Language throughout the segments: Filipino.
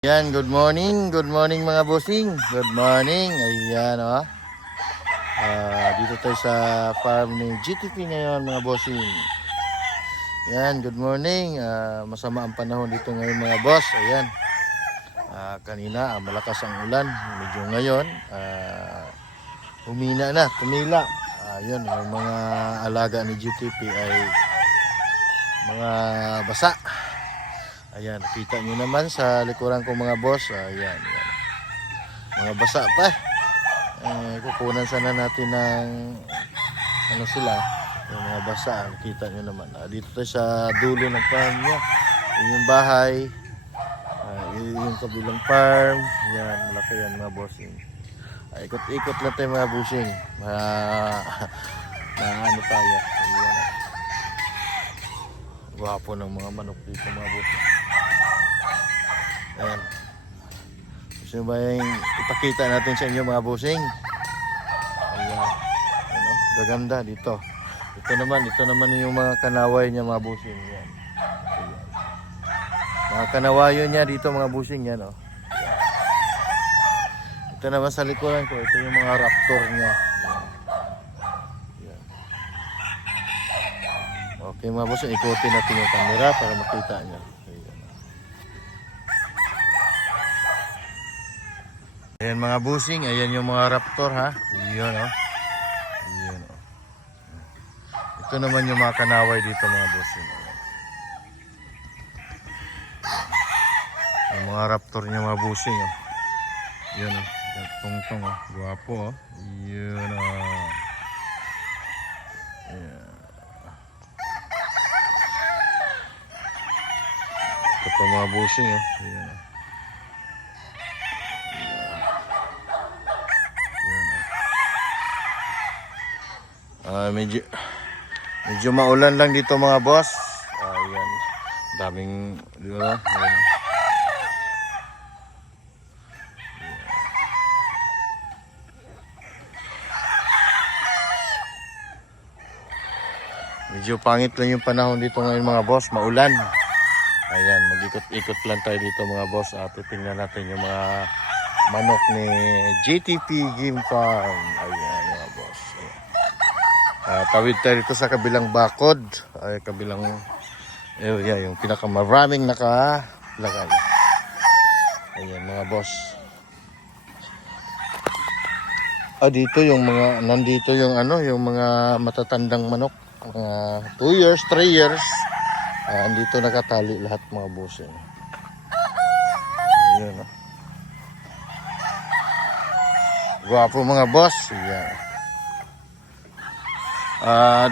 Yan, good morning mga bossing. Good morning. Ayan oh. Dito tayo sa farm ni GTP ngayon mga bossing. Yan, good morning. Masama ang panahon dito ngayon mga boss. Ayan. Kanina malakas ang ulan. Medyo ngayon humina na, tumila. Yun, yung mga alaga ni GTP ay mga basa. Ayan, kita nyo naman sa likuran ko mga boss. Ayan, ayan. Mga basa pa. Kukunan sana natin ng ano sila, yung mga basa. Kita nyo naman. Dito tayo sa dulo ng farm niya. Yung bahay. Yung kabilang farm. Ayan, malaki yan mga bossing. Ikot-ikot lang tayo mga bossing. Ano tayo. Ayan. Gwapo ng mga manok dito mga bossing. Ayan. Gusto ba yung ipakita natin sa inyo mga bossing? Ayan. Ano? Gaganda dito. Ito naman yung mga kanaway niya mga bossing. Ayan. Ayan. Mga kanawayo niya dito mga bossing yan oh. Ayan. Ito naman sa likuran ko, ito yung mga raptor niya. Ayan. Ayan. Okay mga bossing, ikutin natin yung camera para makita niyo. Ayan mga busing, ayan yung mga raptor ha. Ayan o. Ayan o. Ito naman yung mga kanaway dito mga busing. Yung mga raptor niya mga busing o. Ayan o. Tungtong o. Guwapo o. Ayan o. Ayan. Ito pa mga busing o. Ayan o. Medyo maulan lang dito mga boss. Ayan. Daming di ba? Ayan. Medyo pangit lang yung panahon dito ngayon mga boss, maulan. Ayan, mag-ikot-ikot lang tayo dito mga boss. Titingnan natin yung mga manok ni GTP Game Farm. Ayan mga boss. Ayan. Tawid tayo dito sa kabilang bakod, ay kabilang area, yung pinakamaraming nakalagay. Ayan mga boss. Dito yung mga, nandito yung ano, yung mga matatandang manok, mga 2 years, 3 years. Andito nakatali lahat mga boss. Ayan o. Gwapo mga boss. Ayan.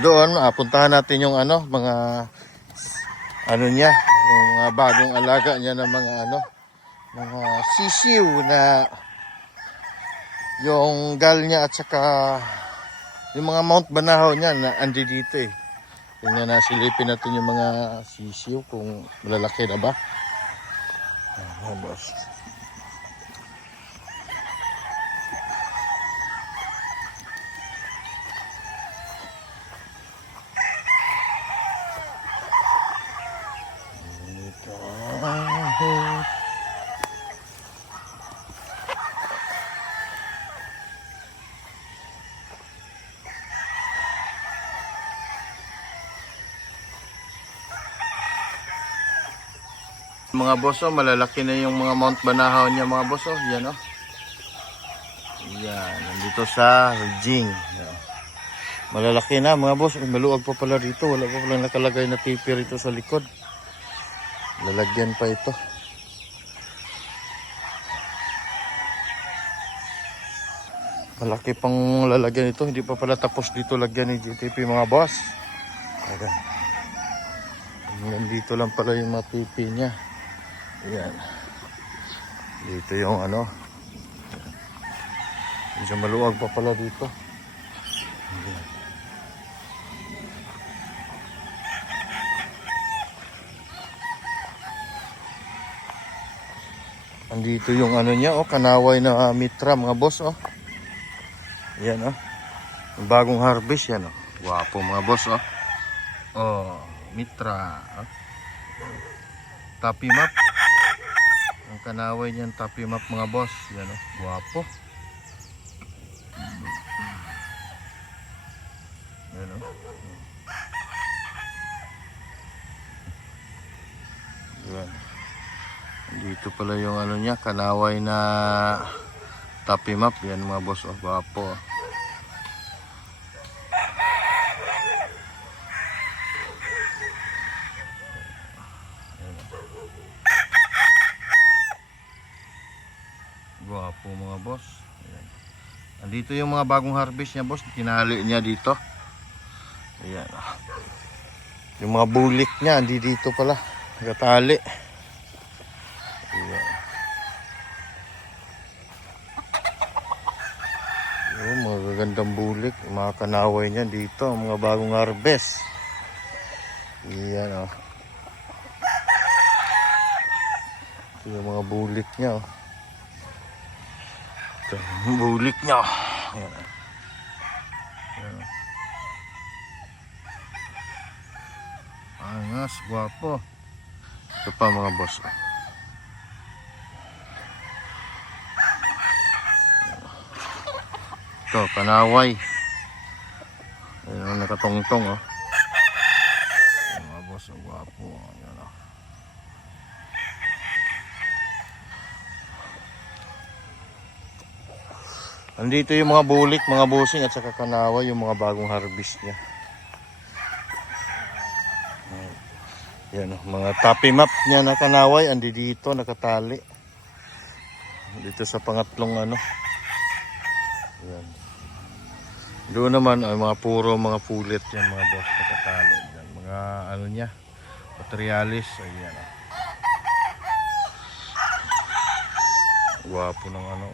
Doon puntahan natin yung ano, mga ano niya, yung mga bagong alaga niya ng mga ano, mga sisiw na yung gal niya at saka yung mga Mount Banahaw niya na andi dito eh. Tingnan na, silipin natin yung mga sisiw kung malalaki na ba. Ayan, boss. Mga boss oh, malalaki na yung mga Mount Banahaw niya mga boss oh. Yan oh. Yan, nandito sa Jing. Yan. Malalaki na mga boss. Maluwag pa pala dito. Wala pa pala nakalagay na tipi rito sa likod. Lalagyan pa ito. Malaki pang lalagyan ito. Hindi pa pala tapos dito lagyan ni GTP mga boss. Ayan. Nandito lang pala yung mga tipi niya. Ayan. Dito yung ano. Medyo maluwag pa pala dito. Ayan. Andito yung ano niya, oh, kanaway na mitra mga boss, oh. Ayan, oh. Yung bagong harvest yan, oh. Guwapo mga boss, oh. Oh, mitra, oh. Tapi map. Ang kanaway niyan, tapi map mga boss. Yan oh, guwapo. Yan oh. Yan. Dito pala yung ano niya, kanaway na tapi map. Yan mga boss, oh, guwapo. Guwapo mga boss. Ayan. Andito yung mga bagong harvest niya boss. Tinali niya dito. Ayan. Yung mga bulik niya andi dito pala. Nagtali. Ayan. Yung mga gagandang bulik. Yung mga kanaway niya dito. Mga bagong harvest. Ayan oh. Ito yung mga bulik niya oh. Ito, bulik niya. Ayan. Ayan. Angas, guwapo. Ito pa mga boss. Ito, kanaway. Ayan, nakatongtong oh. Ayan, mga boss, guwapo. Ayan oh. Andito yung mga bulik, mga busing at saka kanawa, yung mga bagong harvest niya. Yan, mga tapi map niya na kanaway, andi dito, nakatali. Dito sa pangatlong ano. Yan. Doon naman ay mga puro mga pulit yan mga boss, nakatali. Yan, mga ano niya, materialis. Ayan. Guwapo ng ano.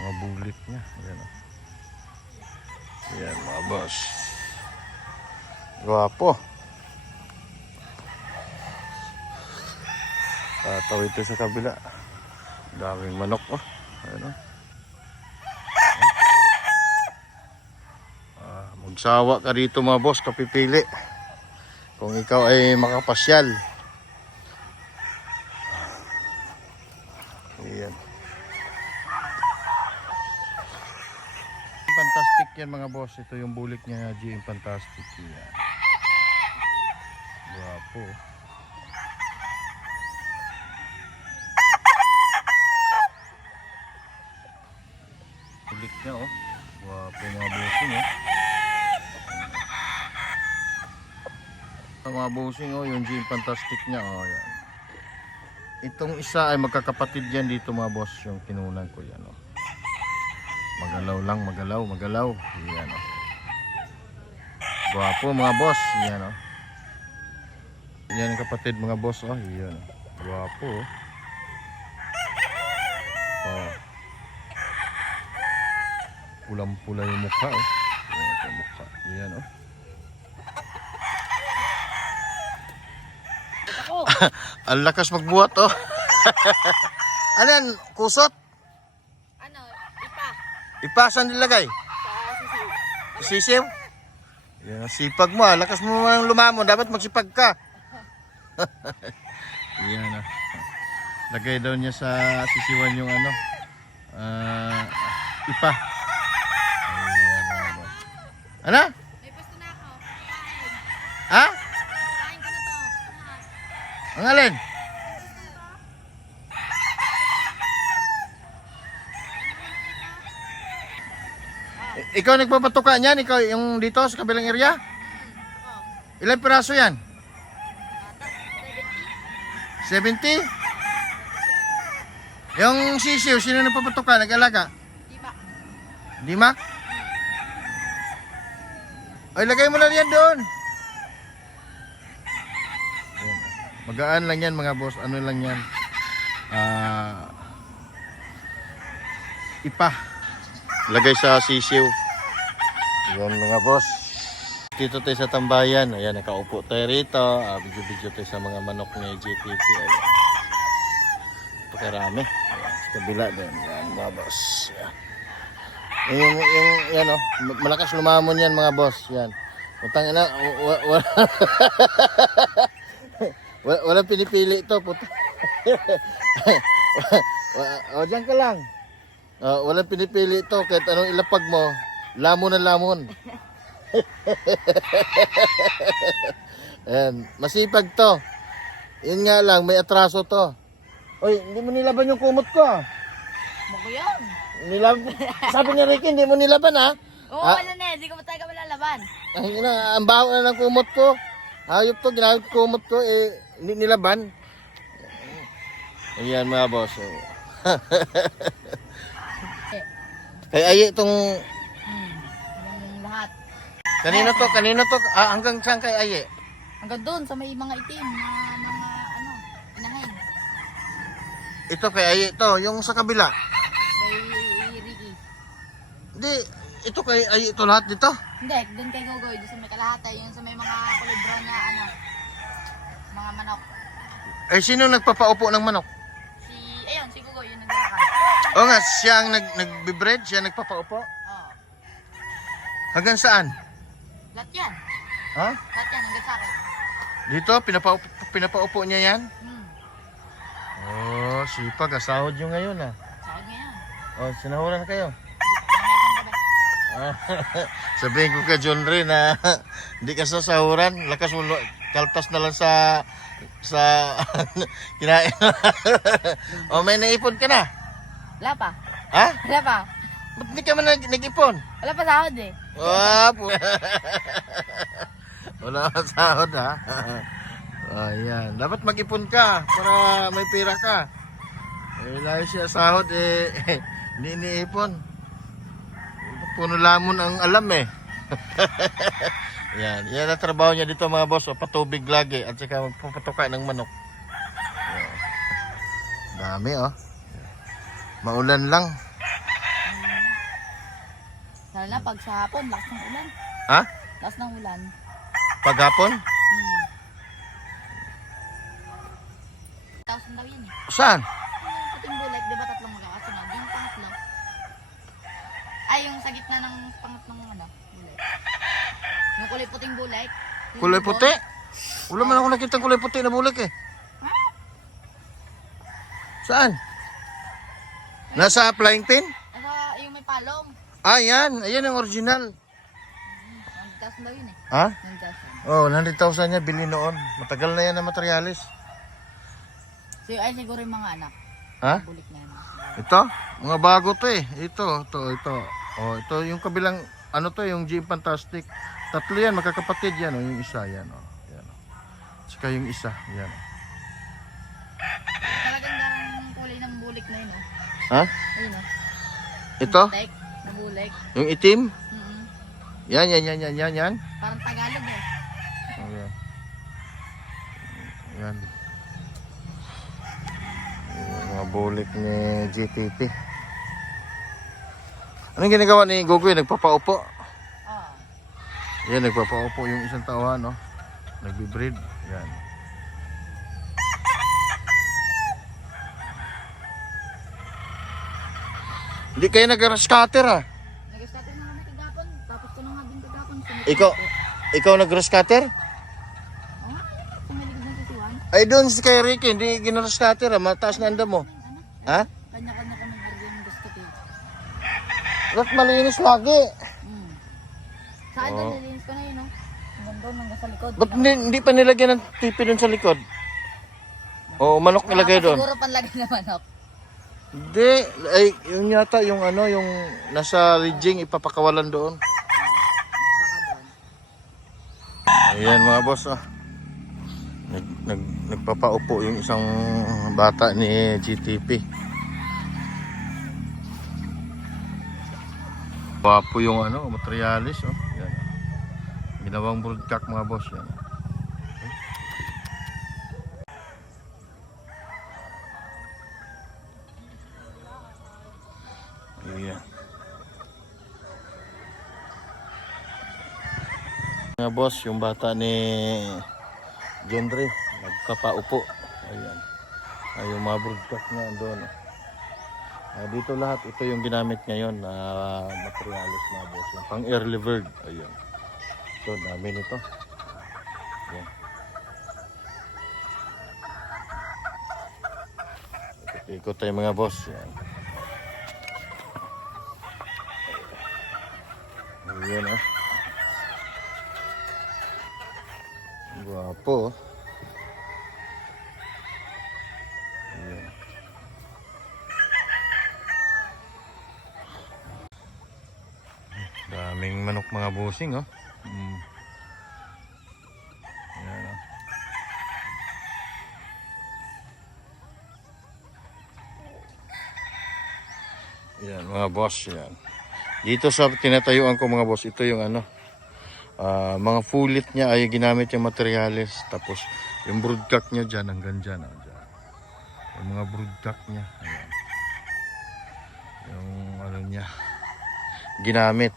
Mga bulik niya. Ayan o. Ayan mga boss. Guwapo. Tawid ito sa kabila. Daming manok o. Ayan o. Magsawa ka dito mga boss, kapipili. Kung ikaw ay makapasyal. Ayan. Fantastic yan mga boss. Ito yung bulik niya, GM Fantastic yan. Guwapo. Bulik niya oh. Guwapo mga busing oh. Mga busing oh, yung GM Fantastic niya oh yan. Itong isa ay magkakapatid yan dito mga boss, yung kinunan ko yan oh. Magalaw lang, magalaw. Yan o. Guwapo mga boss. Yan o. Yan ang kapatid mga boss o. Yan o. Guwapo o. Oh. Pulang-pula yung mukha o. Yan yung mukha. Yan o. Ang lakas magbuhat o. Ano yan? Kusot? Ipasan nilagay? Sa sisiw. Yan, sipag mo ah. Lakas mo naman lumamon. Dapat magsipag ka. Yan ah. Lagay daw niya sa sisiwan yung ano. Ipa. Ayan, ano? May pasto na ako. Ha? Kain ko na to. Ang alin? Ikaw nagpapatuka niyan? Ikaw yung dito sa kabilang area? Ilang piraso yan? 70? Yung sisiw, sino nagpapatuka? Nag-alaga? Lima? Ay, lagay mo na yan doon. Magaan lang yan mga boss. Ano lang yan? Ipa. Lagay sa sisiw. Yan mga boss. Dito tayo sa tambayan. Ayan, nakaupo tayo rito. Video-video tayo sa mga manok ni GTP. Ayan. Ito karami. Ayan, sa kabila din. Ayan mga boss. Ayan. Yan o. Malakas lumamon yan mga boss. Yan. Utang ina. Walang pinipili ito. Puta. O, dyan ka lang. Walang pinipili ito. Kahit anong ilapag mo, lamon na lamon. Ayan, masipag to. Yun nga lang, may atraso to. Oy, hindi mo nilaban yung kumot ko. Bako yan. Sabi ni Ricky, hindi mo nilaban ha? Oo, wala na eh. Hindi ko tayo malalaban. Ay, ang baho na ng kumot ko. Hayop to, ginamit kumot ko, hindi nilaban. Ayan mga boss. Kaya ay itong... Yung lahat. Kanino to? Hanggang saan kay Aye? Hanggang doon sa may mga itim na mga inahin. Ito kay Aye to, yung sa kabila. Kay Ricky. Hindi, ito kay Aye to lahat dito. Hindi, doon kay Gogoy. Doon sa may kalahata. Yung sa may mga kulibro na mga manok. Ay, sino nagpapaupo ng manok? Si Gogoy, yung naglalakad. O nga, siya ang nagbe-bread, siya nagpapaupo. Oo. Hanggang saan? Lahat yan. Ha? Lahat yan, hanggang sa akin. Dito, pinapaupo niya yan? Oh, sipag, asahod nyo ngayon ah. Sahod ngayon. Oh, sinahuran kayo. Mamaya pang gabi. Sabihin ko kay John Ray na hindi ka sasahuran, lakas mo, kaltas na lang sa kinain. O may naipon ka na? Wala pa. Ha? Wala pa. Ba't hindi ka man nag-ipon? Wala pa sahod eh. Wala kang sahod ha. Ayan, dapat mag-ipon ka para may pera ka. Layo siya sahod hindi iniipon. Puno lamon ang alam eh. Yan ang trabaho niya dito mga boss. Patubig lagi at saka magpapatuka ng manok. Yan. Dami oh. Maulan lang. Lalo na pag sa hapon, lakas ng ulan. Ha? Lakas ng ulan. Paghapon? 1,000 daw yun eh. Saan? Yung puting bulay, di ba tatlong magkakasunod? Yung pangatlo. Ay, yung sa gitna ng pangatlong bulay. Yung kulay puting bulay. Yung Kulay bubong. puti? Wala man ako nakita kulay puti na bulik eh. Saan? Nasa flying pin? Yung may palong. Yan. Ayan ang original. 100,000 daw yun eh. Ha? 100,000. Oh, 100,000 niya bili noon. Matagal na yan ang materialis. So, ay siguro yung mga anak. Ha? Bulik na yun. Ito? Mga bago to eh. Ito. Oh, ito yung kabilang, ano to, yung Gym Fantastic. Tatlo yan, magkakapatid yan. Oh, yung isa yan. Oh. Yan, oh. Saka yung isa. Yan. Talagang darang kulay ng bulik na yun oh. Ha? Ayun oh. Ito? Bulik. Na bulik. Yung itim? Mm-hmm. Yan. Parang Tagalog eh. Oh, yan. Yan. Yung mga bulik ni GTP. Anong ginagawa ni Gogoy? Nagpapaupo? Oh. Yan, nagpapaupo yung isang tauhan, no? Nagbe-breed. Yan. Hindi kayo nag-rescatter, ah. Nag-scatter na kami kagapon. Tapos ko na nga din kagapon. Ikaw nag-rescatter? Oh? Sumiligid na si Siwan. Ay, doon si kay Ricky, hindi gina-rescatter, ah. Mataas na anda mo. Ha? Kanya-kanya kami burger yung gusto ko. Ba't malinis lagi? Saan Oh. doon? Nilinis ko na yun, no? Hanggang doon, hanggang sa likod. Ba't hindi pa nilagyan ng tipi doon sa likod? O, manok nilagay doon? Siguro panlagay na manok. Hindi, ay, yun yata yung ano, yung nasa rigging, ipapakawalan doon. Baka doon. Ayan mga boss, oh. Nagpapaupo yung isang bata ni GTP. Wapo yung ano, materialis, oh. Yan. Ginawang broodcock mga boss, yan. Ayan. Mga boss, yung bata ni Gendry, nagkapaupo. Ayan. Ay, yung mga broodcock na doon. Dito lahat, ito yung ginamit ngayon na materialis mga boss. Yung pang early bird. Ayan. Ito, dami nito. Ayan. Ikot tayo mga boss. Yan. Ayan ah. Guwapo. Ayan. Daming manok mga bossing oh. Ayan ah. Ayan mga boss yan. Dito sa tinatayuan ko mga boss, ito yung ano, mga fulit niya ay ginamit yung materyales. Tapos yung broodcock niya dyan, hanggang dyan. Dyan. Yung mga broodcock niya. Ayan. Yung ano niya, ginamit.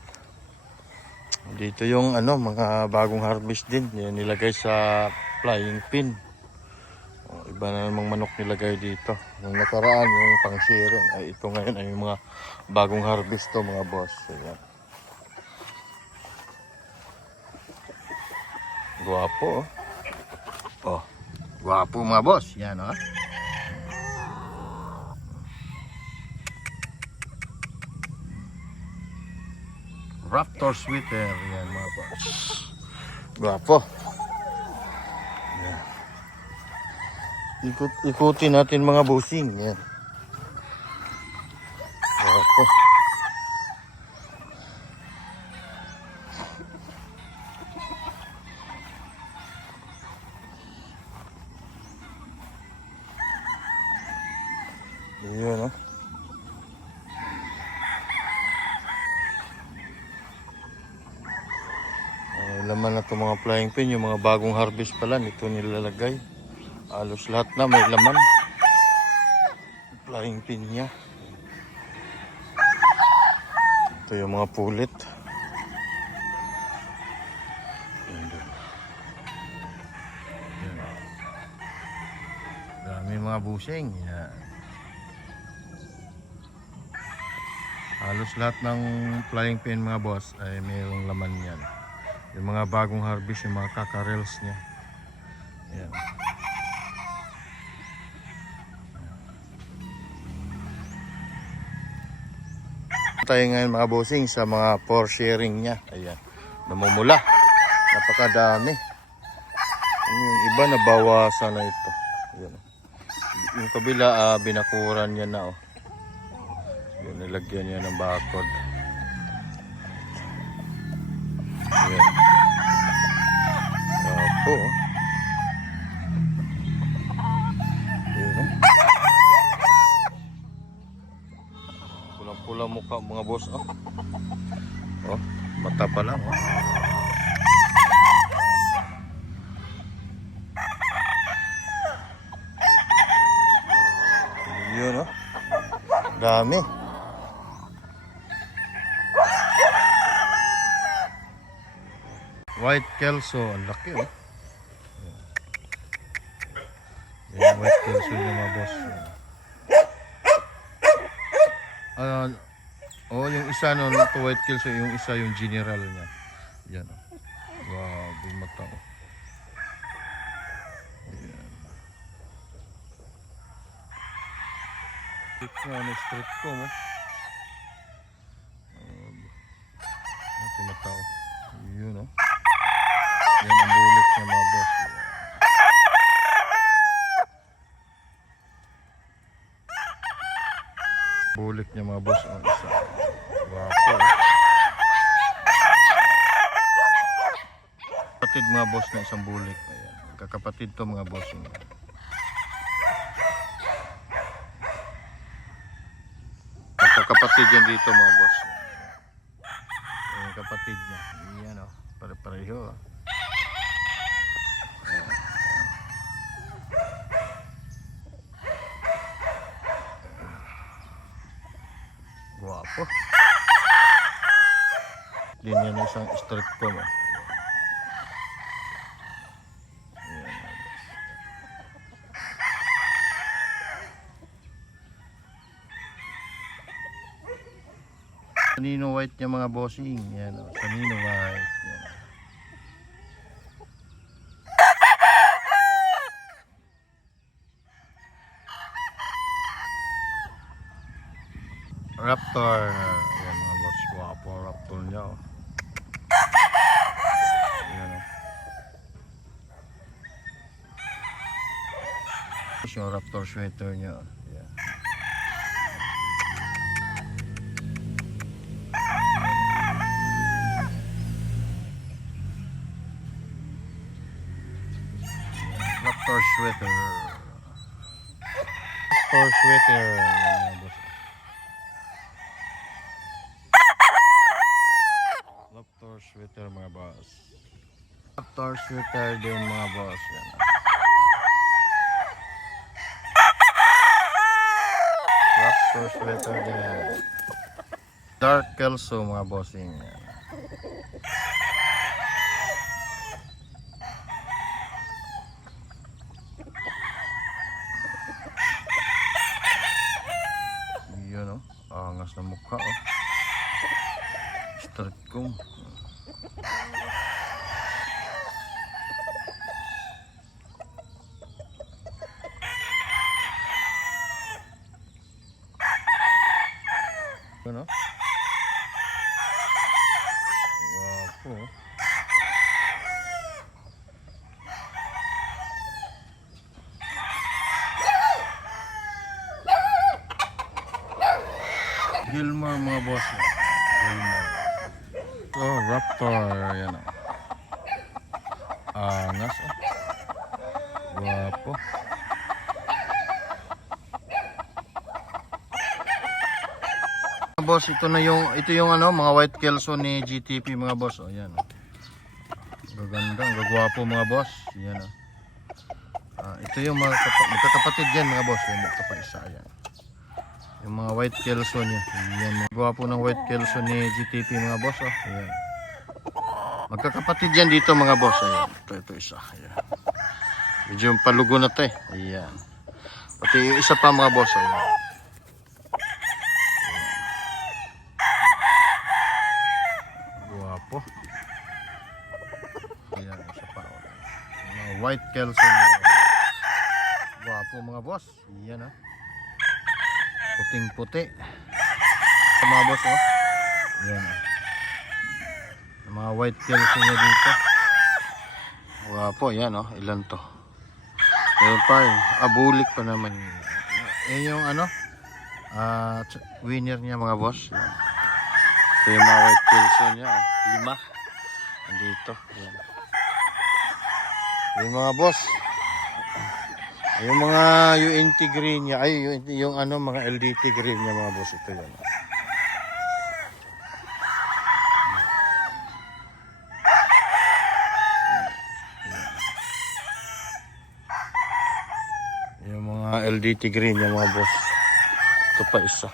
Dito yung ano, mga bagong harvest din. Yan nilagay sa flying pin. Iba na namang manok nilagay dito. Yung nakaraan, yung pang sharing. Ay ito ngayon ay yung mga bagong harvest to mga boss. Ayan. Guwapo oh. Oh, guwapo mga boss. Yan oh. Raptor sweater. Yan mga boss. Guwapo. Yan. Ikutin natin mga bossing. Yan. Guwapo. Yun, oh. Laman na itong mga flying pin, yung mga bagong harvest pala, nito nilalagay. Halos lahat na may laman. Flying pin niya. Ito yung mga pulit. Yan. Dami mga busing. Yan. Halos lahat ng flying pin mga boss ay mayroong laman yan. Yung mga bagong harvest, yung mga kakarels niya. Ayan. Tayo ngayon mga bossing sa mga for sharing niya. Ayan. Namumula. Napakadami. Yung iba nabawasan na ito. Ayan. Yung kabila binakuran niya na oh. Yun, nilagyan niya ng bakod. Ayan. Opo. Ayan. Pulang-pulang mukha mga boss. Oh. Oh, mata pa lang. Oh. Yun oh. Dami. White Kelso, ang laki oh. Yan, White Kelso yung mga boss. Oh, yung isa nun, ito White Kelso, yung isa yung general niya. Yan oh. Wow, bumata oh. Yan. Ito nga, ano, strip ko mo. Bumata oh. Yun oh. Yan ang bulik niya mga boss. Bulik niya mga boss. Ang isa. Wapo. Kapatid mga boss na isang bulik. Ayan. Kakapatid to mga boss. Kakapatid yan dito mga boss. Ayan, kapatid niya. Yan o. Pare-pareho o. Guwapo. Linya na isang strip ko mo. Sanino White niya mga bossing. Yan o. Sanino White. Yan. Raptor. Ayan mga boss. Wapo ang raptor niya. Oh. Ayan oh. Yung raptor sweater niya. Oh. Ayan. Raptor sweater. Raptor sweater. Ayan mga boss. Raptor sweater mga boss. Raptor sweater din mga boss. Yan. Raptor sweater din. Dark Kelso mga bossing. Yan. Yun oh. Angas na mukha oh. Start kong. Ano? Wapo. Gilmore mga boss. Gilmore. Oh, Raptor. Yan o. Angas oh. Wapo. Boss, ito yung ano, mga white kelso ni GTP mga boss. Oh, yan. Gaganda, gagwapo mga boss. Yan oh. Ito yung mga magkakapatid yan mga boss. Yan, ito pa isa yan. Yung mga white kelso niya. Yan, mga gwapo ng white kelso ni GTP mga boss. Oh. Yan. Magkakapatid yan dito mga boss. Ayan. Ito isa. Ayan. Medyo palugo na ito eh. Ayan. Pati yung isa pa mga boss. Ayan. Guwapo. Ayan, isa pa. Mga white kelso niya. Guwapo mga boss. Ayan oh. Puting puti. Mga boss oh. Ayan oh. Mga white kelso niya dito. Wapo, yan oh, ilan to. Ayan pa, abulik pa naman. Yan yung ano, winner niya mga boss. Yan. Ito yung mga white kelso niya, oh. 5. Andito. Yan. Yung mga boss. Yung mga UNT green niya, ay yung ano, mga LDT green niya mga boss. Ito yan. Yung mga LDT green yung mga boss. Ito pa isa.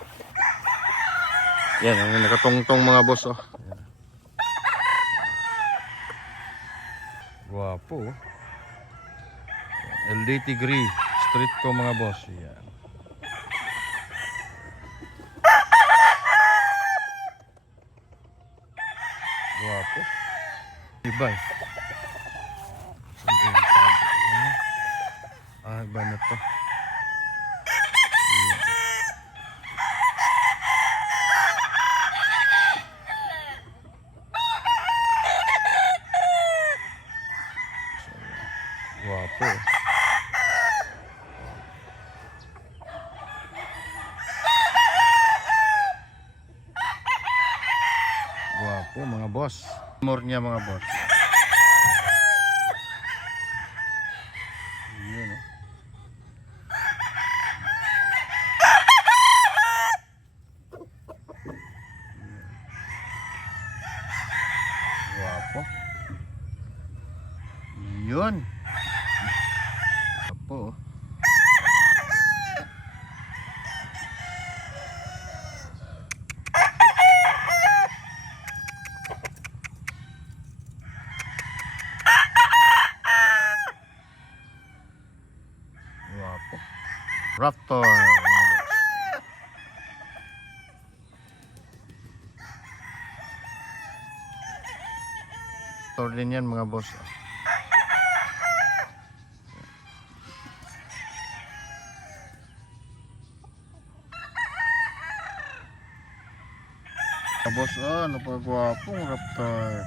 Yan, yung nakatungtong mga boss oh. Yan. Guwapo oh. LDT green. Street ko mga boss. Yan. Guwapo. Iba eh. Iba na to. Guwapo. Guwapo mga boss. More niya mga boss. Yun oh. Guwapo. Yun. Guwapo. Guwapo. Raptor. Raptor din yan mga boss. Boss, napagwapong raptor.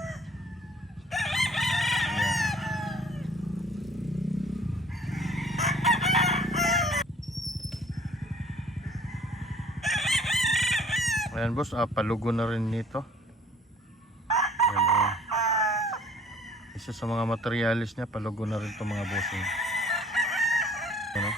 Ayan boss, palugo na rin nito. Ayan, isa sa mga materialis niya, palugo na rin itong mga bossing. Ano?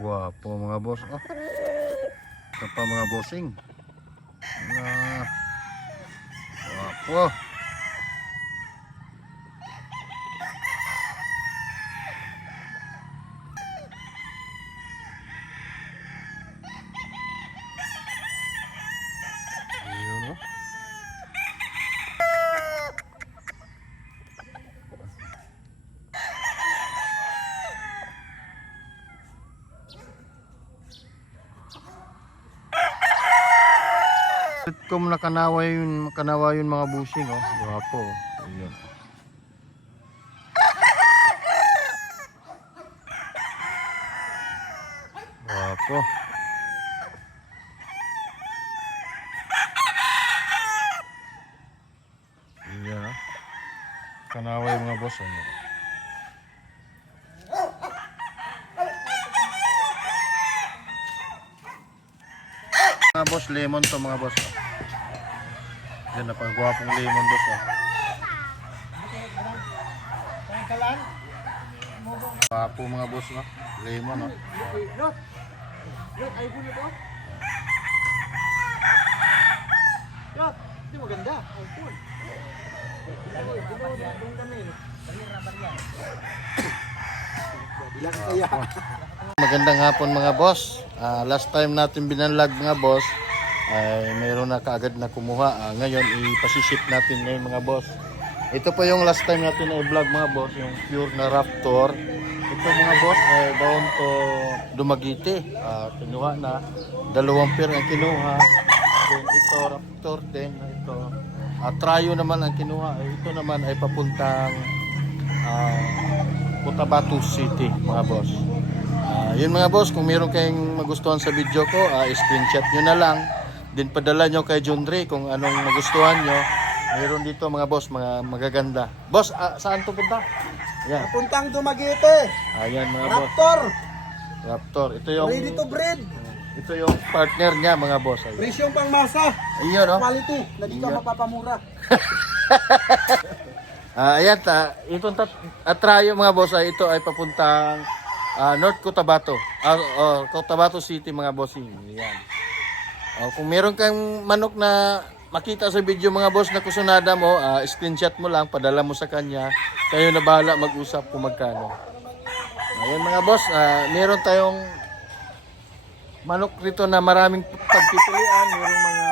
Guwapo mga boss. Ito pa mga bossing. Guwapo. Ayun, Sitcom na kanawa yun mga busing, Guwapo. Ayun. Guwapo. Iya. Kanawa yung mga boss. Mga boss, lemon to mga boss. Yan na pagwapong lemon boss. Gwapo mga boss, lemon. Hindi maganda. Magandang hapon mga boss. Last time natin binanlag mga boss ay mayroon na kaagad na kumuha. Ngayon ipasiship natin ngayon mga boss. Ito po yung last time natin na i-vlog mga boss, yung pure na raptor. Ito mga boss ay doon to Dumaguete. Kinuha na 2 pair ang kinuha. Then ito raptor din, ito Trayo naman ang kinuha. Ito naman ay papuntang Cotabato City mga boss. Yun mga boss, kung meron kayong magustuhan sa video ko, screenshot nyo na lang. Din padala nyo kay John Ray kung anong magustuhan nyo. Meron dito mga boss, mga magaganda. Boss, saan to punta? Yan. Puntang Dumaguete. Ayan mga boss. Raptor. Ito yung Ready to breed. ito yung partner niya mga boss. Ayan. Presyong pangmasa. Ayun, no? Quality. Na dito mapapamura. Ayan, itong Trayo mga boss ay ito ay papuntang North Cotabato. Cotabato City mga bossing. Ayan. Kung meron kang manok na makita sa video mga boss na kusunada mo, screenshot mo lang, padala mo sa kanya. Kayo na bahala mag-usap kung magkano. Ayan mga boss, meron tayong manok rito na maraming pagpipilian. Meron mga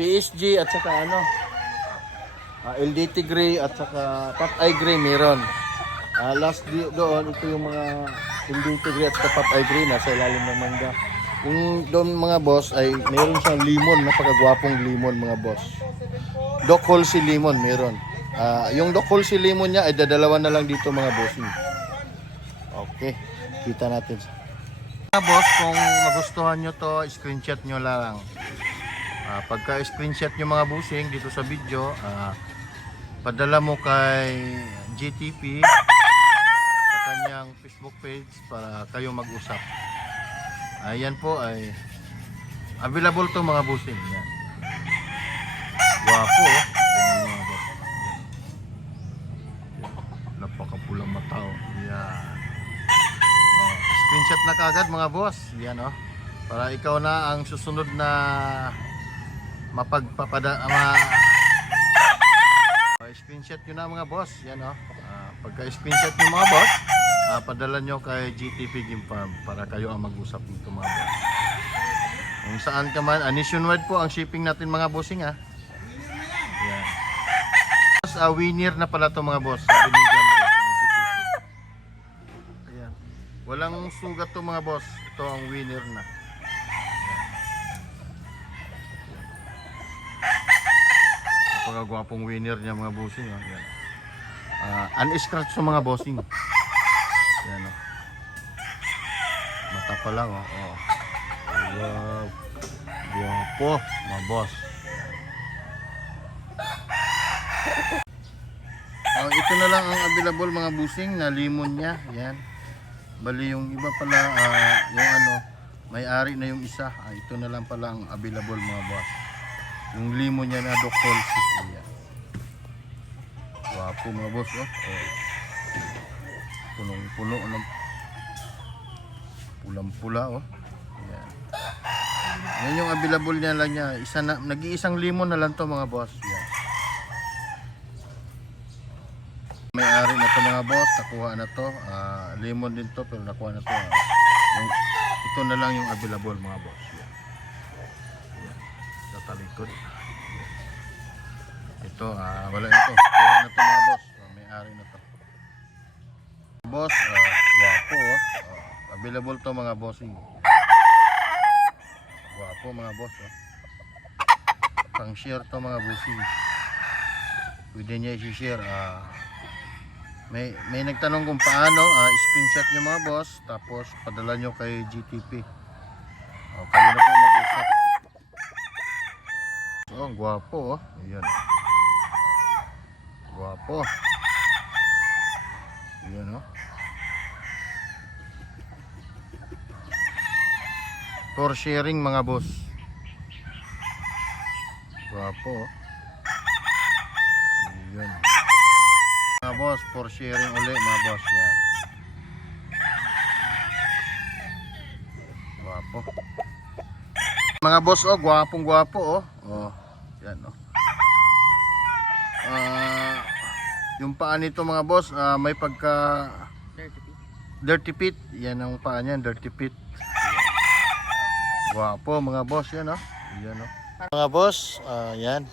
PSG at saka LDT Gray at saka Pot Eye Gray meron. Last doon, ito yung mga LDT Gray at saka Pot Eye Gray nasa ilalim ng mangga. Yung doon mga boss ay meron siyang limon, napakagwapong limon mga boss. Doc Halsey limon meron. Yung Doc Halsey limon niya ay dadalawan na lang dito mga boss. Okay, kita natin. Mga boss, kung magustuhan nyo to, screenshot nyo lang. Pagka screenshot nyo mga busing dito sa video, padala mo kay GTP sa kanyang Facebook page para kayo mag-usap. Ayan po ay available to mga busing. Yan. Guwapo. Yan mga boss. Napakapulang mata. Yan. Screenshot na kagad mga boss. Yan para ikaw na ang susunod na screenshot nyo na mga boss. Yan pagka screenshot nyo mga boss, padala nyo kay GTP Game Farm para kayo ang mag-usap nito mga boss. Kung saan ka man, nationwide po ang shipping natin mga bossing Yan. Boss, winner na pala to mga boss. Sabi ni John Ray, ni GTP. Ayan. Walang sugat to mga boss. Ito ang winner na. Napakagwapong winner niya mga bossing. Yan. Un-scratch sa mga bossing. Yan o. Mata pa lang o. Oh. Wow. Guwapo mga boss. Ito na lang ang available mga busing na limon niya. Yan. Bali yung iba pala yung ano, may-ari na yung isa. Ito na lang pala ang available mga boss. Yung limon niya na Dr. Sicilia. Wapo mga boss oh. Punong-puno ng pulang-pula oh. Yan. Yan yung available niya lang niya. Nag-iisang limon na lang to mga boss. Yan. May-ari na to mga boss, nakuha na to. Lemon din to pero nakuha na to. Ito na lang yung available mga boss. Yan. Yan. Sa talikod. Ito, wala na to. Kuha na to mga boss. May-ari na to. Boss, wapo oh. Available to mga bossing. Wapo mga boss oh. Pang share to mga bossing. Pwede niya i-share. May nagtanong kung paano, screenshot nyo mga boss, tapos padala nyo kay GTP. Kayo na po mag-usap. So, ang gwapo oh. Ayan. Gwapo. Ayan oh. For sharing mga boss. Gwapo oh. Ayan. Mga boss, for sharing ulit mga boss. Yan. Gwapo. Mga boss oh, gwapong gwapo oh. Oh, yan oh. Yung paa nito mga boss, may pagka dirty pit. Yan ang paa niya, dirty pit. Gwapo mga boss yan oh. Yan oh. Mga boss, yan.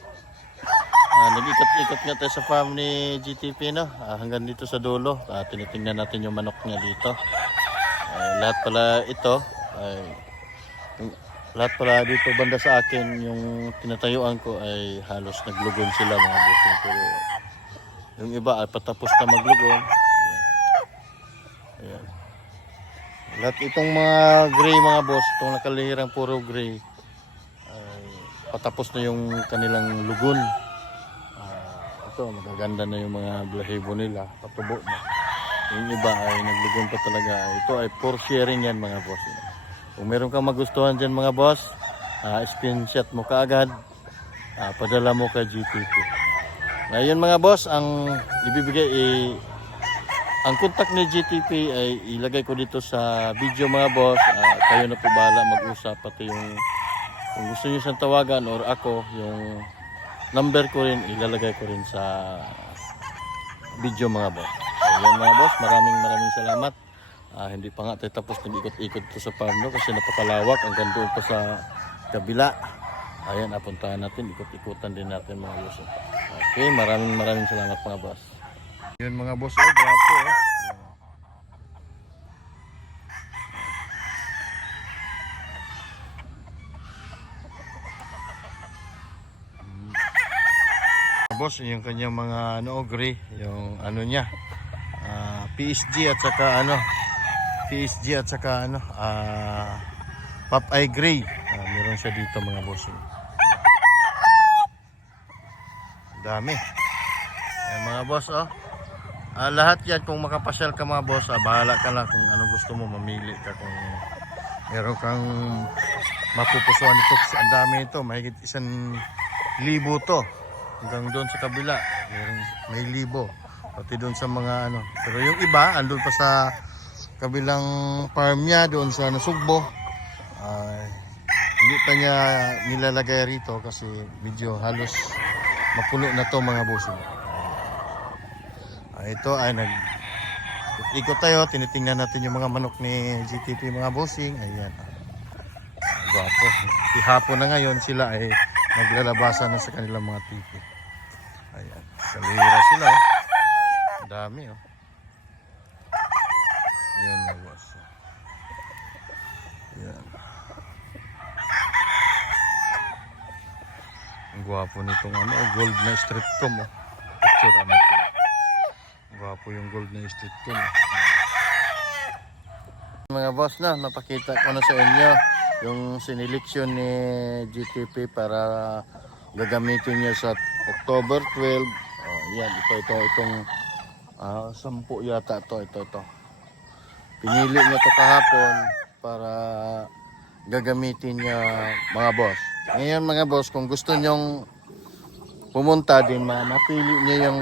Nag-ikot-ikot nga tayo sa farm ni GTP no? Hanggang dito sa dulo. Tinitingnan natin yung manok niya dito. Lahat pala ito lahat pala dito banda sa akin yung tinatayuan ko ay halos naglugon sila mga boss. Pero yung iba ay patapos na maglugon. Ayan. Lahat itong mga gray mga boss, itong nakalihirang puro gray ay patapos na yung kanilang lugon. Ito, magaganda na yung mga balahibo nila, patubo na. Yung iba ay naglugon pa talaga. Ito ay for sharing yan mga boss. Kung meron kang magustuhan dyan mga boss, screenshot mo kaagad, padala mo kay GTP. Ngayon mga boss, ang ibibigay ang contact ni GTP ay ilagay ko dito sa video mga boss. Kayo na po bahala mag-usap, pati yung kung gusto nyo siyang tawagan or ako, yung number ko rin, ilalagay ko rin sa video mga boss. So, yan mga boss, maraming salamat. Hindi pa nga tayo tapos nag-ikot-ikot to sa farm no, kasi napakalawak hanggang doon pa sa kabila. Ayan, apuntahan natin, ikot-ikutan din natin mga boss. Okay, maraming salamat mga boss. Yun mga boss, oh, gwapo oh. Boss, yung kanyang mga gray, yung ano niya, PSG at saka Popeye gray. Meron siya dito mga boss. Dami. Ayan mga boss oh. Lahat yan kung makapasyal ka mga boss, bahala ka lang kung ano gusto mo, mamili ka kung meron kang mapupusuan ito. Ang dami ito, mahigit 1,000 to. Hanggang doon sa kabila, may 1,000. Pati doon sa mga ano. Pero yung iba, andun pa sa kabilang farm niya, doon sa Nasugbo. Hindi pa niya nilalagay rito kasi medyo halos mapuno na to mga bossing. Ito ay ikot tayo, tinitingnan natin yung mga manok ni GTP mga bossing. Ayan. Gwapo. Ihapon na ngayon sila ay naglalabasan na sa kanilang mga tipi. Ayan. Kalihira sila oh. Dami oh. Ayan mga boss. Ayan. Ang gwapo nitong gold na street comb oh. Picture natin. Gwapo yung gold na street comb oh. Mga boss na, napakita ko na sa inyo yung sineleksyon ni GTP para gagamitin niya sa October 12. Oh, yan, itong 10 yata ito. Pinili niya to kahapon para gagamitin niya, mga boss. Ngayon mga boss, kung gusto nyong pumunta din, mapili niya yung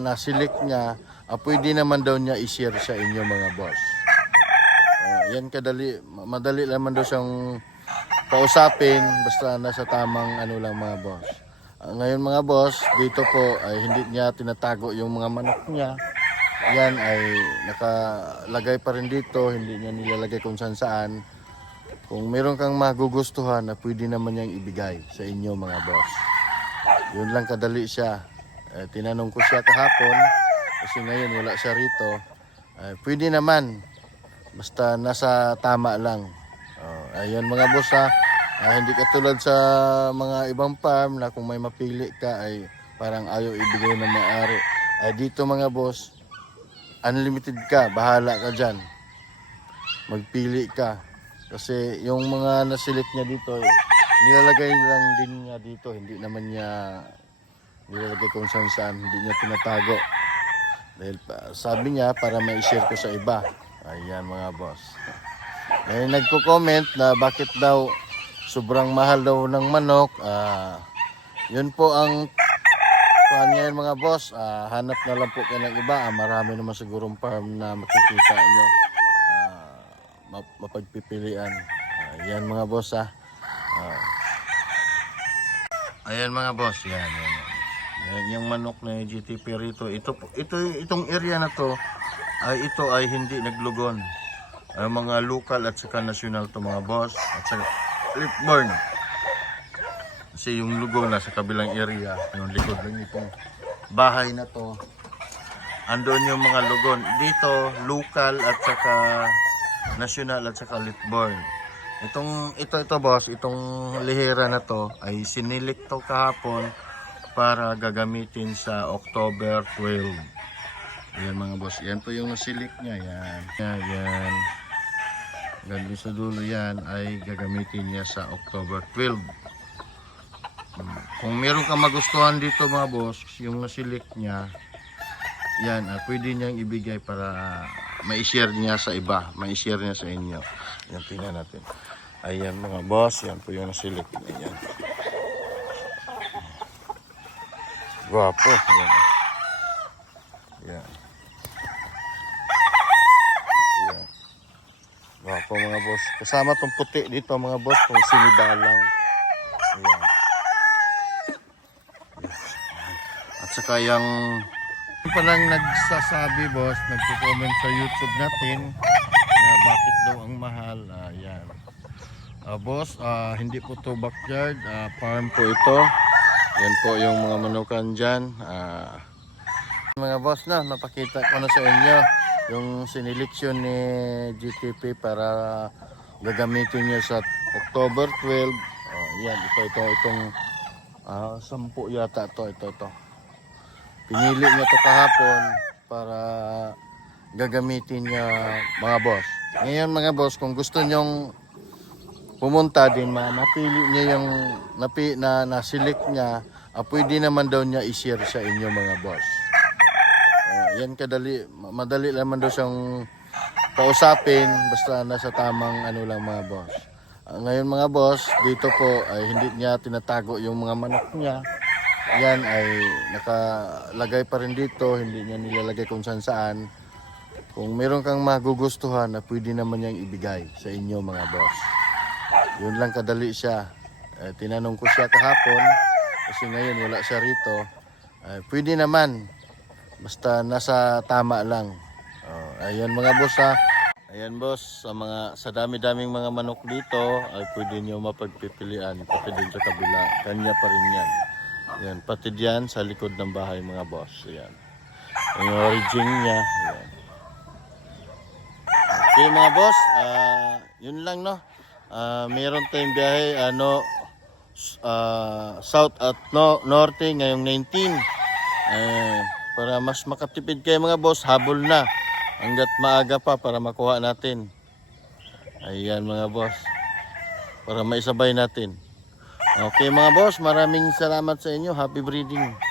na-select niya, pwede naman daw niya i-share sa inyo mga boss. Yan kadali, madali naman daw siyang kausapin basta nasa tamang ano lang mga boss. Ngayon mga boss, dito po ay hindi niya tinatago yung mga manok niya. Yan ay nakalagay pa rin dito, hindi niya nilalagay kung saan. Kung meron kang magugustuhan na pwede naman niyang ibigay sa inyo mga boss. Yun lang kadali siya. Tinanong ko siya kahapon kasi ngayon wala siya rito. Pwede naman. Basta nasa tama lang. Ayan mga boss ha. Hindi katulad sa mga ibang farm na kung may mapili ka ay parang ayaw ibigay ng may-ari. Dito mga boss, unlimited ka. Bahala ka dyan. Magpili ka. Kasi yung mga naselect niya dito, nilalagay lang din niya dito. Hindi naman niya nilalagay kung saan. Hindi niya tinatago. Dahil sabi niya para ma-share ko sa iba. Ayan mga boss. May nagko-comment na bakit daw sobrang mahal daw ng manok. Yun po ang ngayon mga boss. Hanap na lang po kayo ng iba. Marami naman sigurong farm na makikita nyo. Mapagpipilian. Ayan mga boss ha. Ayan mga boss. Yan. Yung manok na GTP rito. Itong area na to. Ito ay hindi naglugon. Mga local at saka national to mga boss. At saka Lipborn. Kasi yung lugon na sa kabilang area. Yung likod lang itong bahay na to. Andun yung mga lugon. Dito, local at saka national at saka Lipborn. Ito boss, itong lihera na to ay sinilik to kahapon para gagamitin sa October 12. Ayan mga boss, yan po yung nasilik niya, yan. Ganda sa dulo yan ay gagamitin niya sa October 12. Kung meron ka magustuhan dito mga boss, yung nasilik niya, yan, pwede niyang ibigay para ma-share niya sa iba, ma-share niya sa inyo. Yan, tingnan natin. Ayan mga boss, yan po yung nasilik niya, yan. Gwapo, yan. Yan. Gwapo mga boss. Kasama tong puti dito mga boss, kung sinibalang. Ayan. At saka yung palang nagsasabi boss, nagko-comment sa YouTube natin na bakit daw ang mahal. Ayan. Boss, hindi po to backyard, farm po ito. Yan po yung mga manukan dyan. Mga boss na, napakita ko na sa inyo yung sineleksyon ni GTP para gagamitin niya sa October 12. Yan, itong 10 yata ito. Pinili niya to kahapon para gagamitin niya mga boss. Ngayon mga boss, kung gusto nyong pumunta din, mapili niya yung na-select niya, pwede naman daw niya i-share sa inyo mga boss. Yan kadali, madali naman daw siyang kausapin basta nasa tamang ano lang mga boss. Ngayon mga boss, dito po ay hindi niya tinatago yung mga manok niya. Yan ay nakalagay pa rin dito, hindi niya nilalagay kung saan. Kung meron kang magugustuhan na pwede naman niyang ibigay sa inyo mga boss. Yun lang kadali siya. Tinanong ko siya kahapon kasi ngayon wala siya rito. Pwede naman. Basta nasa tama lang. Ayan mga boss ha. Ayan boss, sa dami-daming mga manok dito ay pwede nyo mapagpipilian. Pati din sa kabila, kanya pa rin yan. Ayan, pati diyan sa likod ng bahay mga boss. Ayan. Yung origin niya. Ayan. Okay mga boss, yun lang no. Meron tayong biyahe south at norte ngayong 19. Para mas makatipid kayo mga boss, habol na. hanggat maaga pa para makuha natin. Ayan mga boss. Para maisabay natin. Okay mga boss, maraming salamat sa inyo. Happy breeding.